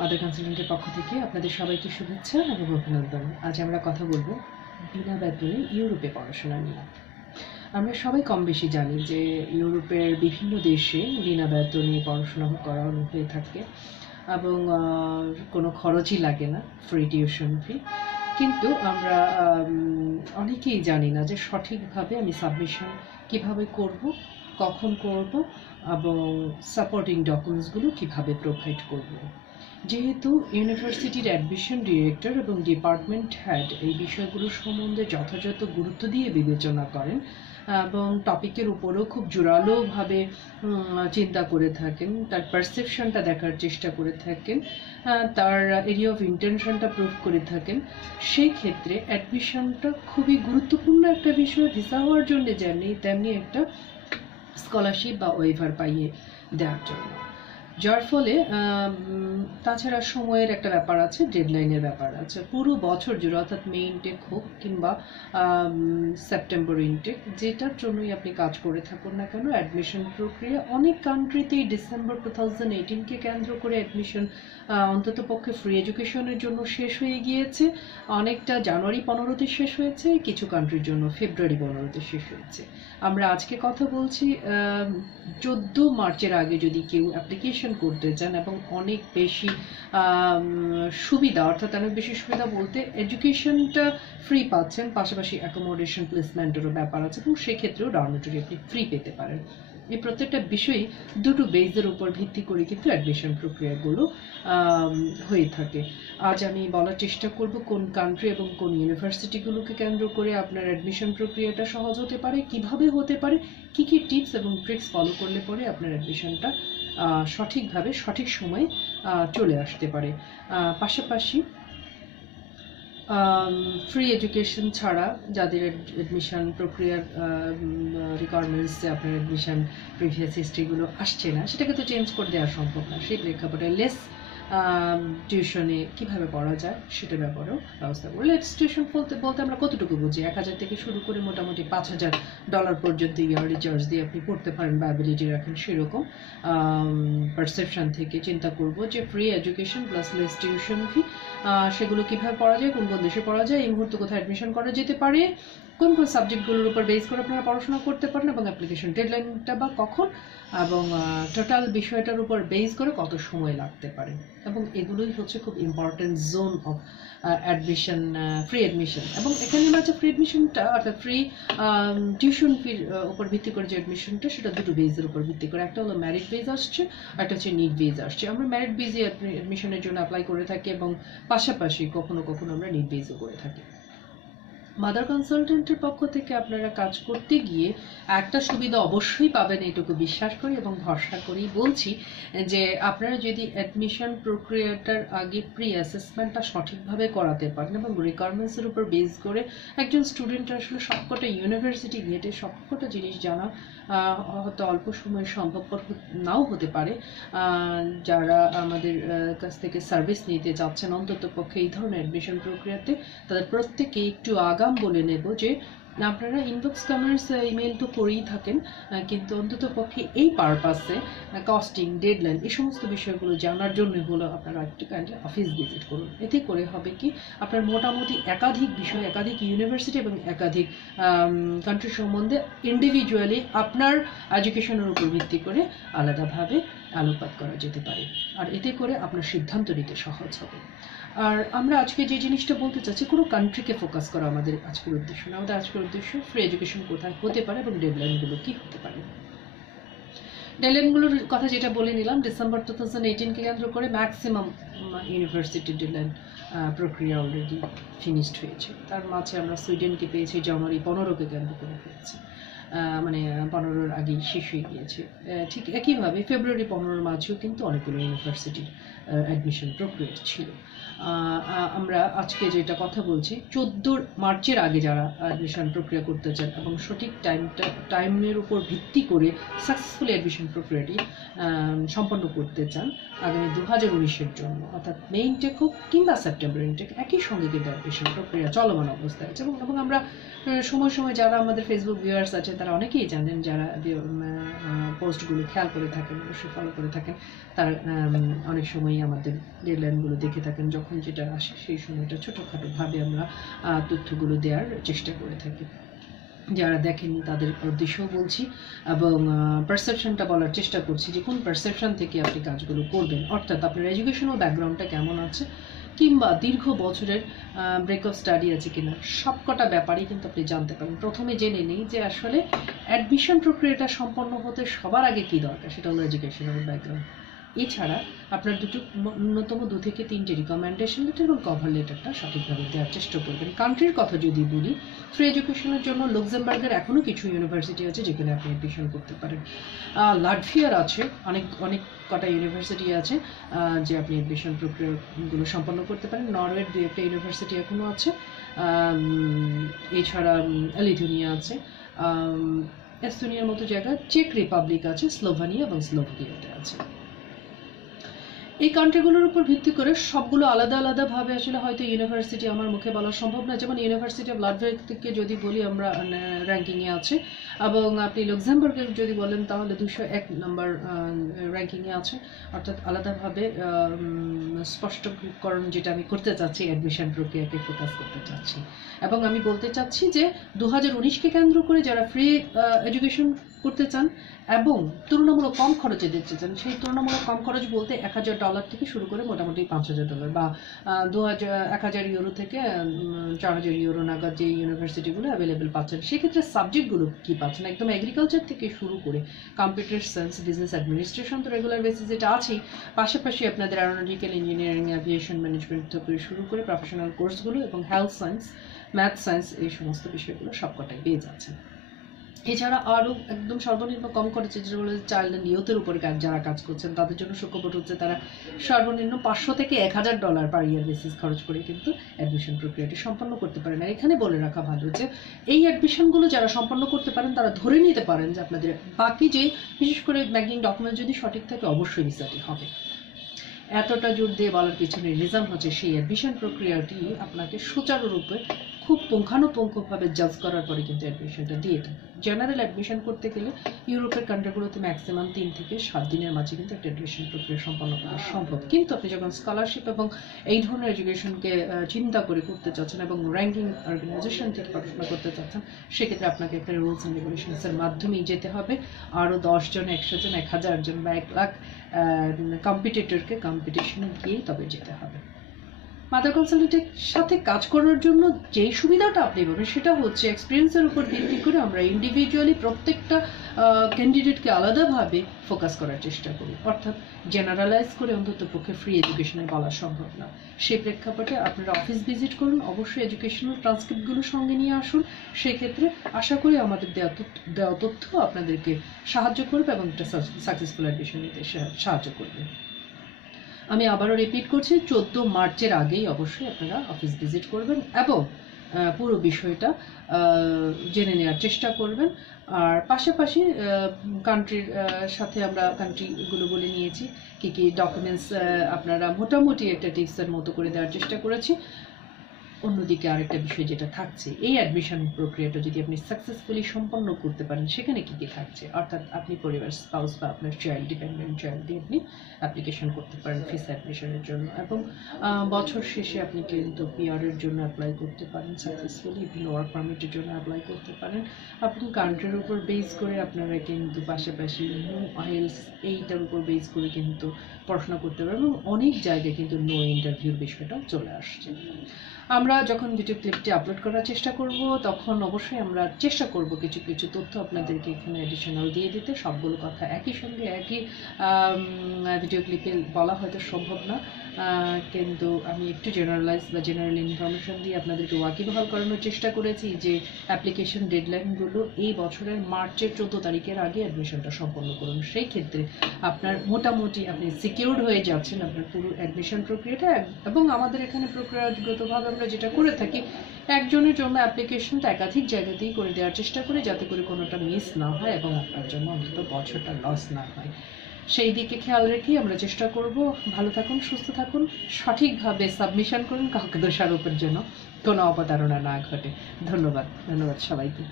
Mother কনসালটেন্টের পক্ষ থেকে আপনাদের সবাইকে শুভেচ্ছা এবং অভিনন্দন। আজ আমরা কথা বলবো বিনা বেতনে ইউরোপে পড়াশোনা নিয়ে। আমরা সবাই কম বেশি জানি যে ইউরোপের বিভিন্ন দেশে বিনা বেতনে পড়াশোনা করানো হয়ে থাকে এবং কোনো খরচই লাগে না, ফ্রি টিউশন ফি। কিন্তু আমরা অনেকেই জানি না যে সঠিকভাবে আমি সাবমিশন কিভাবে করব, কখন করব এবং সাপোর্টিং ডকুমেন্টসগুলো কিভাবে প্রোভাইড করব। যেহেতু ইউনিভার্সিটির অ্যাডমিশন ডিরেক্টর এবং ডিপার্টমেন্ট হেড এই বিষয়গুলো সম্বন্ধে যথাযথ গুরুত্ব দিয়ে বিবেচনা করেন এবং টপিকের উপরেও খুব জোরালোভাবে চিন্তা করে থাকেন, তার পারসেপশনটা দেখার চেষ্টা করে থাকেন, তার এরিয়া অফ ইন্টেনশনটা প্রুভ করে থাকেন, সেই ক্ষেত্রে অ্যাডমিশনটা খুবই গুরুত্বপূর্ণ একটা বিষয়। ভিসা হওয়ার জন্য যেমনি তেমনি একটা স্কলারশিপ বা ওয়েভার পাইয়ে দেওয়ার জন্য। যার ফলে তাছাড়া সময়ের একটা ব্যাপার আছে, ডেডলাইনের ব্যাপার আছে। পুরো বছর জুড়ে অর্থাৎ মে ইনটেক হোক কিংবা সেপ্টেম্বর ইনটেক, যেটার জন্যই আপনি কাজ করে থাকুন না কেন, অ্যাডমিশন প্রক্রিয়া অনেক কান্ট্রিতেই ডিসেম্বর 2018-কে কেন্দ্র করে অ্যাডমিশন অন্তত পক্ষে ফ্রি এডুকেশনের জন্য শেষ হয়ে গিয়েছে। অনেকটা জানুয়ারি 15-তে শেষ হয়েছে, কিছু কান্ট্রির জন্য ফেব্রুয়ারি 15-তে শেষ হয়েছে। আমরা আজকে কথা বলছি 14 মার্চের আগে যদি কেউ অ্যাপ্লিকেশন করতে চান এবং অনেক বেশি সুবিধা, অর্থাৎ অনেক বেশি সুবিধা বলতে এডুকেশনটা ফ্রি পাচ্ছেন, পাশাপাশি অ্যাকোমোডেশন প্লেসমেন্টেরও ব্যাপার আছে এবং সেক্ষেত্রেও ডরমেটরি আপনি ফ্রি পেতে পারেন। এই প্রত্যেকটা বিষয়ই দুটো বেসের উপর ভিত্তি করে কিন্তু অ্যাডমিশন প্রক্রিয়াগুলো হয়ে থাকে। আজ আমি বলার চেষ্টা করব কোন কান্ট্রি এবং কোন ইউনিভার্সিটিগুলোকে কেন্দ্র করে আপনার অ্যাডমিশন প্রক্রিয়াটা সহজ হতে পারে, কিভাবে হতে পারে, কি কি টিপস এবং ট্রিক্স ফলো করলে পরে আপনার অ্যাডমিশনটা সঠিকভাবে সঠিক সময়ে চলে আসতে পারে। পাশাপাশি ফ্রি এডুকেশন ছাড়া যাদের অ্যাডমিশন প্রক্রিয়ার রিকোয়ারমেন্টসে আপনার অ্যাডমিশন প্রিভিয়াস হিস্ট্রিগুলো আসছে না, সেটাকে তো চেঞ্জ করে দেওয়া সম্ভব না। সেই প্রেক্ষাপটে লেস টিউশনে কীভাবে পড়া যায় সেটার ব্যাপারেও ব্যবস্থা করবো। লেস টিউশন বলতে আমরা কতটুকু বুঝি? 1000 থেকে শুরু করে মোটামুটি $5000 পর্যন্ত ইয়ারলি চার্জ দিয়ে আপনি পড়তে পারেন বা অ্যাবিলিটি রাখেন, সেরকম পারসেপশন থেকে চিন্তা করব যে free education plus less tuition fee, সেগুলো কীভাবে পড়া যায়, কোন কোন দেশে পড়া যায়, এই মুহূর্তে কোথায় অ্যাডমিশন করা যেতে পারে, কোন কোন সাবজেক্টগুলোর উপর বেস করে আপনারা পড়াশোনা করতে পারেন এবং অ্যাপ্লিকেশন ডেডলাইনটা বা কখন, এবং টোটাল বিষয়টার উপর বেস করে কত সময় লাগতে পারে। এবং এগুলোই হচ্ছে খুব important zone of admission, free admission. এবং এখানে আমরা ফ্রি অ্যাডমিশনটা অর্থাৎ ফ্রি টিউশন ফির উপর ভিত্তি করে যে অ্যাডমিশনটা, সেটা দুটো বেসের উপর ভিত্তি করে। একটা হলো মেরিট বেস আসছে, একটা হচ্ছে নিড বেস আসছে। আমরা মেরিট বেসে অ্যাডমিশনের জন্য অ্যাপ্লাই করে থাকি এবং পাশাপাশি কখনো কখনো আমরা নিড বেসও করে থাকি। মাদার কনসালটেন্টের পক্ষ থেকে আপনারা কাজ করতে গিয়ে একটা সুবিধা অবশ্যই পাবেন, এটুকু বিশ্বাস করি এবং ভরসা করেই বলছি যে আপনারা যদি অ্যাডমিশন প্রক্রিয়াটার আগে প্রি অ্যাসেসমেন্টটা সঠিকভাবে করাতে পারেন এবং রিকোয়ারমেন্টসের উপর বেস করে একজন স্টুডেন্ট আসলে সবকটা ইউনিভার্সিটি ঘেটে সবকটা জিনিস জানা হয়তো অল্প সময়ে সম্ভবপর নাও হতে পারে। যারা আমাদের কাছ থেকে সার্ভিস নিতে যাচ্ছেন অন্তত পক্ষে এই ধরনের অ্যাডমিশন প্রক্রিয়াতে, তাদের প্রত্যেকে একটু আগাম বলে নেব যে আপনারা ইনবক্স কমার্স ইমেল তো করেই থাকেন, কিন্তু অন্তত পক্ষে এই পারপাসে কস্টিং, ডেডলাইন, এই সমস্ত বিষয়গুলো জানার জন্য হলো আপনারা একটু কাইন্ডলি অফিস ভিজিট করুন। এতে করে হবে কি, আপনার মোটামুটি একাধিক বিষয়, একাধিক ইউনিভার্সিটি এবং একাধিক কান্ট্রি সম্বন্ধে ইন্ডিভিজুয়ালি আপনার এডুকেশনের উপর ভিত্তি করে আলাদাভাবে আলোকপাত করা যেতে পারে, আর এতে করে আপনার সিদ্ধান্ত নিতে সহজ হবে। আর আমরা আজকে যে জিনিসটা বলতে চাচ্ছি, কোনো কান্ট্রিকে ফোকাস করা আমাদের আজকের উদ্দেশ্য না। আমাদের আজকের উদ্দেশ্য ফ্রি এডুকেশন কোথায় হতে পারে এবং ডেডলাইনগুলো কী হতে পারে। ডেডলাইনগুলোর কথা যেটা বলে নিলাম, ডিসেম্বর 2018-কে কেন্দ্র করে ম্যাক্সিমাম ইউনিভার্সিটির ডেডলাইন প্রক্রিয়া অলরেডি ফিনিশড হয়েছে। তার মাঝে আমরা সুইডেনকে পেয়েছি জানুয়ারি 15-কে কেন্দ্র করে ফেলেছি, মানে 15-র আগেই শেষ হয়ে গিয়েছে। ঠিক একইভাবে ফেব্রুয়ারি 15-র মাঝেও কিন্তু অনেকগুলো ইউনিভার্সিটির অ্যাডমিশন প্রক্রিয়া ছিল। আমরা আজকে যেটা কথা বলছি 14 মার্চের আগে যারা অ্যাডমিশন প্রক্রিয়া করতে চান এবং সঠিক টাইমের উপর ভিত্তি করে সাকসেসফুলি অ্যাডমিশন প্রক্রিয়াটি সম্পন্ন করতে চান আগামী 2019-এর জন্য, অর্থাৎ মে ইনটেক হোক কিংবা সেপ্টেম্বর ইনটেক, একই সঙ্গে কিন্তু অ্যাডমিশন প্রক্রিয়া চলমান অবস্থায় আছে। এবং আমরা সময় সময় যারা আমাদের ফেসবুক ভিউয়ার্স আছেন তারা অনেকেই জানেন, যারা পোস্টগুলো খেয়াল করে থাকেন, অবশ্যই ফলো করে থাকেন, তারা অনেক সময়ই আমাদের ডেডলাইনগুলো দেখে থাকেন। যখন যেটা আসে সেই সময়টা ছোটোখাটোভাবে আমরা তথ্যগুলো দেওয়ার চেষ্টা করে থাকি। যারা দেখেননি তাদের উদ্দেশ্যও বলছি, এবং পারসেপশনটা বলার চেষ্টা করছি যে কোন পারসেপশন থেকে আপনি কাজগুলো করবেন, অর্থাৎ আপনার এডুকেশনাল ব্যাকগ্রাউন্ডটা কেমন আছে, কিংবা দীর্ঘ বছরের ব্রেক অফ স্টাডি আছে কিনা, সবকটা ব্যাপারেই কিন্তু আপনি জানতে পারেন। প্রথমে জেনে নিই যে আসলে অ্যাডমিশন প্রক্রিয়াটা সম্পন্ন হতে সবার আগে কী দরকার, সেটা হলো এডুকেশনাল ব্যাকগ্রাউন্ড। এছাড়া আপনার ন্যূনতম 2 থেকে 3টে রিকমেন্ডেশন লেটার এবং কভার লেটারটা সঠিকভাবে দেওয়ার চেষ্টা করবেন। কান্ট্রির কথা যদি বলি, ফ্রি এডুকেশনের জন্য লুক্সেমবার্গের এখনও কিছু ইউনিভার্সিটি আছে যেখানে আপনি অ্যাডমিশন করতে পারেন। লাটভিয়ার আছে, অনেক কটা ইউনিভার্সিটি আছে যে আপনি অ্যাডমিশন প্রক্রিয়াগুলো সম্পন্ন করতে পারেন। নরওয়ের 2-1টা ইউনিভার্সিটি এখনও আছে। এছাড়া লিথুনিয়া আছে, এস্তোনিয়ার মতো জায়গা, চেক রিপাবলিক আছে, স্লোভানিয়া এবং স্লোভাকিয়াতে আছে। এই কান্ট্রিগুলোর উপর ভিত্তি করে সবগুলো আলাদা আলাদাভাবে আসলে হয়তো ইউনিভার্সিটি আমার মুখে বলা সম্ভব না। যেমন ইউনিভার্সিটি অফ লাটভিয়া থেকে যদি বলি, আমরা র্যাঙ্কিংয়ে আছে, এবং আপনি লুক্সেমবার্গের যদি বলেন তাহলে 201 নম্বর র্যাঙ্কিংয়ে আছে। অর্থাৎ আলাদাভাবে স্পষ্টীকরণ যেটা আমি করতে চাচ্ছি, অ্যাডমিশন প্রক্রিয়াকে ফোকাস করতে চাচ্ছি। এবং আমি বলতে চাচ্ছি যে 2019কে কেন্দ্র করে যারা ফ্রি এডুকেশন করতে চান এবং তুলনামূলক কম খরচে দিতে চান, সেই তুলনামূলক কম খরচ বলতে $1000 থেকে শুরু করে মোটামুটি $5000 বা 1000 ইউরো থেকে 4000 ইউরো নাগাদ যে ইউনিভার্সিটিগুলো অ্যাভেলেবেল পাচ্ছেন। সেক্ষেত্রে সাবজেক্টগুলো কী পাচ্ছেন, একদম এগ্রিকালচার থেকে শুরু করে কম্পিউটার সায়েন্স, বিজনেস অ্যাডমিনিস্ট্রেশন তো রেগুলার বেসিস যেটা আছেই, পাশাপাশি আপনাদের অ্যারোনটিক্যাল ইঞ্জিনিয়ারিং, অ্যাভিয়েশন ম্যানেজমেন্ট থেকে শুরু করে প্রফেশনাল কোর্সগুলো এবং হেলথ সায়েন্স, ম্যাথ সায়েন্স, এই সমস্ত বিষয়গুলো সবকটাই পেয়ে যাচ্ছেন। এছাড়া আরও একদম সর্বনিম্ন কম খরচে যেগুলো চাইল্ড অ্যান্ড ইউথের উপরে যারা কাজ করছেন তাদের জন্য সুখবর হচ্ছে, তারা সর্বনিম্ন $500 থেকে $1000 পার ইয়ার বেসিস খরচ করে কিন্তু অ্যাডমিশন প্রক্রিয়াটি সম্পন্ন করতে পারেন। আর এখানে বলে রাখা ভালো যে এই অ্যাডমিশনগুলো যারা সম্পন্ন করতে পারেন তারা ধরে নিতে পারেন যে আপনাদের বাকি যে বিশেষ করে ব্যাংকিং ডকুমেন্ট যদি সঠিক থাকে অবশ্যই ভিসাটি হবে। এতটা জোর দিয়ে বলার পিছনে রিজন হচ্ছে সেই অ্যাডমিশন প্রক্রিয়াটি আপনাকে সুচারুরূপে খুব পুঙ্খানুপুঙ্খভাবে জাজ করার পরে কিন্তু অ্যাডমিশনটা দিয়ে থাকে। জেনারেল অ্যাডমিশন করতে গেলে ইউরোপের কান্ট্রিগুলোতে ম্যাক্সিমাম 3 থেকে 7 দিনের মাঝে কিন্তু একটা অ্যাডমিশন প্রক্রিয়া সম্পন্ন করা সম্ভব। কিন্তু আপনি যখন স্কলারশিপ এবং এই ধরনের এডুকেশনকে চিন্তা করে করতে চাচ্ছেন এবং র্যাঙ্কিং অর্গানাইজেশন থেকে পড়াশোনা করতে চাচ্ছেন, সেক্ষেত্রে আপনাকে একটা রুলস অ্যান্ড রেগুলেশনসের মাধ্যমেই যেতে হবে। আরও 10 জন, 100 জন, 1000 জন বা 1 লাখ কম্পিটিটরকে কম্পিটিশনে গিয়েই তবে যেতে হবে। মাদার কনসালটেন্টের সাথে কাজ করার জন্য যেই সুবিধাটা আপনি পাবেন সেটা হচ্ছে এক্সপিরিয়েন্সের উপর ভিত্তি করে আমরা ইন্ডিভিজুয়ালি প্রত্যেকটা ক্যান্ডিডেটকে আলাদাভাবে ফোকাস করার চেষ্টা করি, অর্থাৎ জেনারেলাইজ করে অন্তত পক্ষে ফ্রি এডুকেশনে বলা সম্ভব না। সেই প্রেক্ষাপটে আপনারা অফিস ভিজিট করুন, অবশ্যই এডুকেশনাল ট্রান্সক্রিপ্টগুলো সঙ্গে নিয়ে আসুন। সেক্ষেত্রে আশা করি আমাদের দেওয়া তথ্য আপনাদেরকে সাহায্য করবে এবং একটা সাকসেসফুল অ্যাডমিশন নিতে সাহায্য করবে। আমি আবারও রিপিট করছি, 14 মার্চের আগেই অবশ্যই আপনারা অফিস ভিজিট করবেন এবং পুরো বিষয়টা জেনে নেওয়ার চেষ্টা করবেন। আর পাশাপাশি কান্ট্রির সাথে আমরা কান্ট্রিগুলো বলে নিয়েছি, কী কী ডকুমেন্টস আপনারা মোটামুটি একটা টিপসের মতো করে দেওয়ার চেষ্টা করেছি। অন্যদিকে আরেকটা বিষয় যেটা থাকছে, এই অ্যাডমিশন প্রক্রিয়াটা যদি আপনি সাকসেসফুলি সম্পন্ন করতে পারেন সেখানে কী কী থাকছে, অর্থাৎ আপনি পরিবার, স্পাউস বা আপনার চাইল্ড, ডিপেন্ডেন্ট চাইল্ড দিয়ে আপনি অ্যাপ্লিকেশন করতে পারেন ফিস অ্যাডমিশনের জন্য, এবং বছর শেষে আপনি কিন্তু পিআরের জন্য অ্যাপ্লাই করতে পারেন সাকসেসফুলি, বিভিন্ন ওয়ার্ক পারমিটের জন্য অ্যাপ্লাই করতে পারেন। আপনি কান্ট্রির উপর বেস করে আপনারা কিন্তু পাশাপাশি আইএলটিএস এইটার উপর বেস করে কিন্তু পড়াশোনা করতে পারেন, এবং অনেক জায়গায় কিন্তু নো ইন্টারভিউর বিষয়টাও চলে আসছে। আমরা যখন ভিডিও ক্লিপটি আপলোড করার চেষ্টা করব তখন অবশ্যই আমরা চেষ্টা করব কিছু কিছু তথ্য আপনাদেরকে এখানে অ্যাডিশনাল দিয়ে দিতে। সবগুলো কথা একই সঙ্গে একই ভিডিও ক্লিপে বলা হয়তো সম্ভব না, কিন্তু আমি একটু জেনারেলাইজ বা জেনারেল ইনফরমেশন দিয়ে আপনাদেরকে ওয়াকিবহাল করানোর চেষ্টা করেছি যে অ্যাপ্লিকেশন ডেডলাইনগুলো এই বছরের মার্চের 14 তারিখের আগে অ্যাডমিশনটা সম্পন্ন করুন। সেই ক্ষেত্রে আপনার মোটামুটি আপনি সিকিউরড হয়ে যাচ্ছেন আপনার পুরো অ্যাডমিশন প্রক্রিয়াটা। এবং আমাদের এখানে প্রক্রিয়াগতভাবে আমরা যেটা করে থাকি, একজনের জন্য অ্যাপ্লিকেশনটা একাধিক জায়গাতেই করে দেওয়ার চেষ্টা করি যাতে করে কোনোটা মিস না হয় এবং আপনার জন্য অন্তত বছরটা লস না হয়। সেই দিকে খেয়াল রেখেই আমরা চেষ্টা করব। ভালো থাকুন, সুস্থ থাকুন, সঠিকভাবে সাবমিশন করুন, কাউকে দোষারোপের জন্য কোনো অবতারণা না ঘটে। ধন্যবাদ সবাইকে।